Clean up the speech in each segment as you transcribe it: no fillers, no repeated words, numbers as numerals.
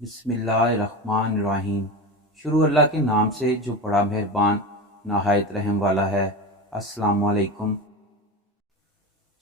بسم اللہ الرحمن الرحیم۔ شروع اللہ کے نام سے جو بڑا مہربان نہایت رحم والا ہے۔ السلام علیکم۔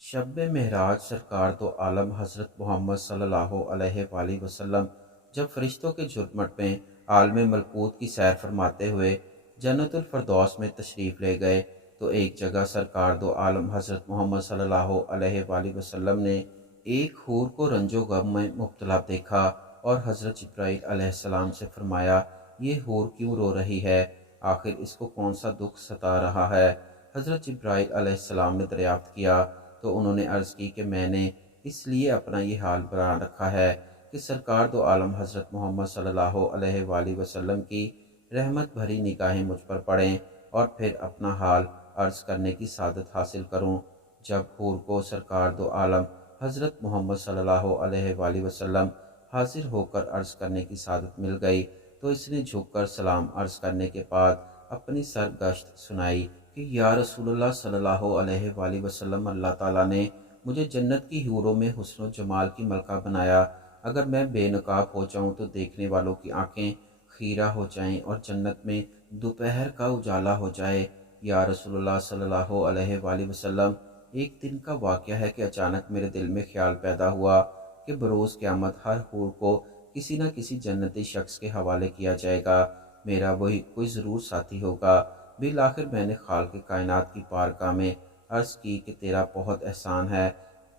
شب معراج سرکار دو عالم حضرت محمد صلی اللہ علیہ وآلہ وسلم جب فرشتوں کے جھرمٹ میں عالم ملکوت کی سیر فرماتے ہوئے جنت الفردوس میں تشریف لے گئے تو ایک جگہ سرکار دو عالم حضرت محمد صلی اللہ علیہ وآلہ وسلم نے ایک حور کو رنج و غم میں مبتلا دیکھا اور حضرت جبرائیل علیہ السلام سے فرمایا، یہ حور کیوں رو رہی ہے؟ آخر اس کو کون سا دکھ ستا رہا ہے؟ حضرت جبرائیل علیہ السلام نے دریافت کیا تو انہوں نے عرض کی کہ میں نے اس لیے اپنا یہ حال بنا رکھا ہے کہ سرکار دو عالم حضرت محمد صلی اللہ علیہ وآلہ وسلم کی رحمت بھری نگاہیں مجھ پر پڑیں اور پھر اپنا حال عرض کرنے کی سعادت حاصل کروں۔ جب حور کو سرکار دو عالم حضرت محمد صلی اللہ علیہ وآلہ وسلم حاضر ہو کر عرض کرنے کی سعادت مل گئی تو اس نے جھک کر سلام عرض کرنے کے بعد اپنی سرگشت سنائی کہ یا رسول اللہ صلی اللہ علیہ وآلہ وسلم، اللہ تعالیٰ نے مجھے جنت کی حوروں میں حسن و جمال کی ملکہ بنایا۔ اگر میں بے نقاب ہو جاؤں تو دیکھنے والوں کی آنکھیں خیرہ ہو جائیں اور جنت میں دوپہر کا اجالا ہو جائے۔ یا رسول اللہ صلی اللہ علیہ وآلہ وسلم، ایک دن کا واقعہ ہے کہ اچانک میرے دل میں خیال پیدا ہوا کہ بروز قیامت ہر حور کو کسی نہ کسی جنتی شخص کے حوالے کیا جائے گا، میرا وہی کوئی ضرور ساتھی ہوگا۔ بالآخر میں نے خالق کائنات کی بارگاہ میں عرض کی کہ تیرا بہت احسان ہے،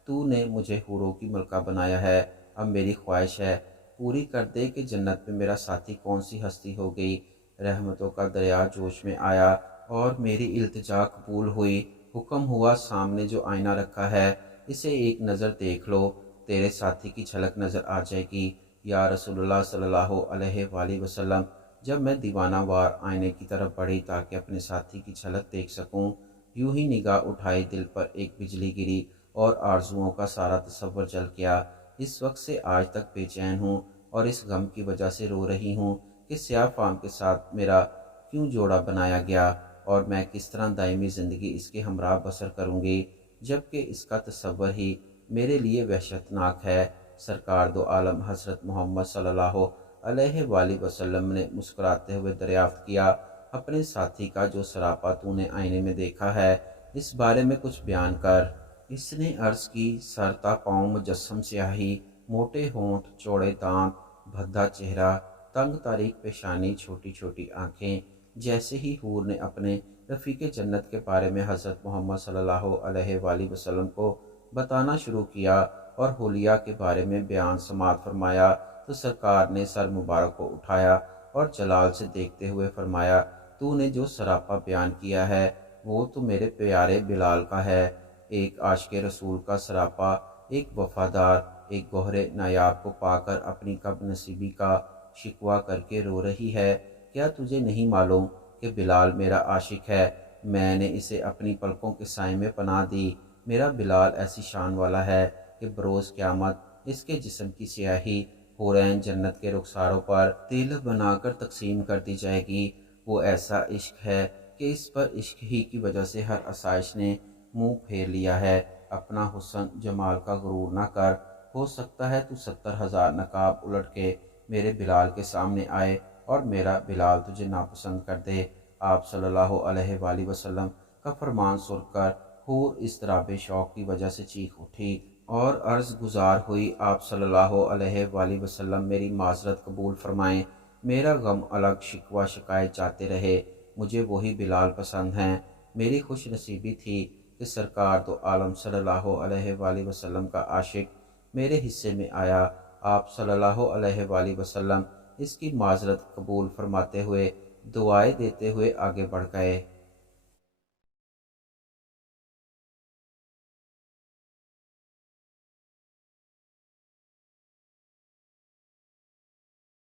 تو نے مجھے حوروں کی ملکہ بنایا ہے۔ اب میری خواہش ہے پوری کر دے کہ جنت میں میرا ساتھی کون سی ہستی ہوگی۔ رحمتوں کا دریا جوش میں آیا اور میری التجا قبول ہوئی۔ حکم ہوا، سامنے جو آئینہ رکھا ہے اسے ایک نظر دیکھ لو، تیرے ساتھی کی جھلک نظر آ جائے گی۔ یا رسول اللہ صلی اللہ علیہ وآلہ وسلم، جب میں دیوانہ وار آئینے کی طرف بڑھی تاکہ اپنے ساتھی کی جھلک دیکھ سکوں، یوں ہی نگاہ اٹھائی دل پر ایک بجلی گری اور آرزوؤں کا سارا تصور جل گیا۔ اس وقت سے آج تک بے چین ہوں اور اس غم کی وجہ سے رو رہی ہوں کہ سیاہ فام کے ساتھ میرا کیوں جوڑا بنایا گیا اور میں کس طرح دائمی زندگی اس کے ہمراہ بسر کروں گی، جبکہ اس کا تصور ہی میرے لیے وحشتناک ہے۔ سرکار دو عالم حضرت محمد صلی اللہ علیہ وآلہ وسلم نے مسکراتے ہوئے دریافت کیا، اپنے ساتھی کا جو سراپا تو نے آئینے میں دیکھا ہے اس بارے میں کچھ بیان کر۔ اس نے عرض کی، سر تا پاؤں مجسم سیاہی، موٹے ہونٹ، چوڑے دانت، بھدا چہرہ، تنگ تاریک پیشانی، چھوٹی چھوٹی آنکھیں۔ جیسے ہی حور نے اپنے رفیق جنت کے بارے میں حضرت محمد صلی اللہ علیہ وآلہ وسلم کو بتانا شروع کیا اور حلیہ کے بارے میں بیان سماعت فرمایا تو سرکار نے سر مبارک کو اٹھایا اور جلال سے دیکھتے ہوئے فرمایا، تو نے جو سراپا بیان کیا ہے وہ تو میرے پیارے بلال کا ہے۔ ایک عاشق رسول کا سراپا، ایک وفادار، ایک گوہر نایاب کو پا کر اپنی کم نصیبی کا شکوہ کر کے رو رہی ہے۔ کیا تجھے نہیں معلوم کہ بلال میرا عاشق ہے؟ میں نے اسے اپنی پلکوں کے سائے میں پناہ دی۔ میرا بلال ایسی شان والا ہے کہ بروز قیامت اس کے جسم کی سیاہی حورین جنت کے رخساروں پر تل بنا کر تقسیم کر دی جائے گی۔ وہ ایسا عشق ہے کہ اس پر عشق ہی کی وجہ سے ہر آسائش نے منہ پھیر لیا ہے۔ اپنا حسن جمال کا غرور نہ کر، ہو سکتا ہے تو 70,000 نقاب الٹ کے میرے بلال کے سامنے آئے اور میرا بلال تجھے ناپسند کر دے۔ آپ صلی اللہ علیہ وآلہ وسلم کا فرمان سن کر حور اضطراب شوق کی وجہ سے چیخ اٹھی اور عرض گزار ہوئی، آپ صلی اللہ علیہ وآلہ وسلم میری معذرت قبول فرمائیں، میرا غم الگ، شکوہ شکایت جاتے رہے، مجھے وہی بلال پسند ہیں۔ میری خوش نصیبی تھی کہ سرکار دو عالم صلی اللہ علیہ وآلہ وسلم کا عاشق میرے حصے میں آیا۔ آپ صلی اللہ علیہ وآلہ وسلم اس کی معذرت قبول فرماتے ہوئے دعائیں دیتے ہوئے آگے بڑھ گئے۔